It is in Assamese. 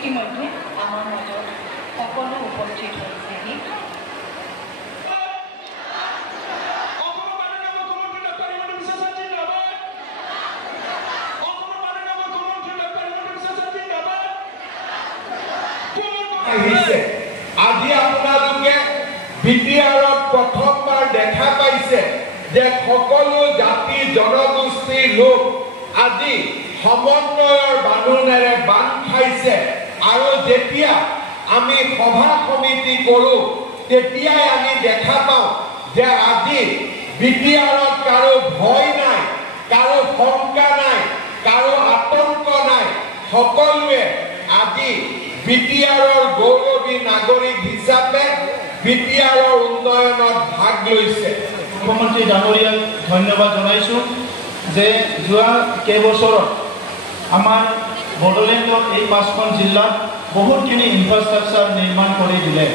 ইতিমধ্যে আমাৰ মাজত সকলো উপস্থিত হৈছেহি। আজি আপোনালোকে বিটিআৰত প্ৰথমবাৰ দেখা পাইছে যে সকলো জাতি জনগোষ্ঠীৰ লোক আজি সমন্বয়ৰ বান্ধোনেৰে বান্ধ খাইছে আৰু যেতিয়া আমি সভা সমিতি কৰো তেতিয়াই আমি দেখা পাওঁ যে আজি বিটিআৰত কাৰো ভয় নাই, কাৰো শংকা নাই, কাৰো আতংক নাই। সকলোৱে আজি বিটিআৰৰ গৌৰৱী নাগৰিক হিচাপে বিটিআৰৰ উন্নয়নত ভাগ লৈছে। মুখ্যমন্ত্ৰী ডাঙৰীয়াক ধন্যবাদ জনাইছোঁ যে যোৱা কেইবছৰত আমাৰ বড়োলেণ্ডৰ এই 5খন জিলাত বহুতখিনি ইনফ্ৰাষ্ট্ৰাকচাৰ নিৰ্মাণ কৰি দিলে।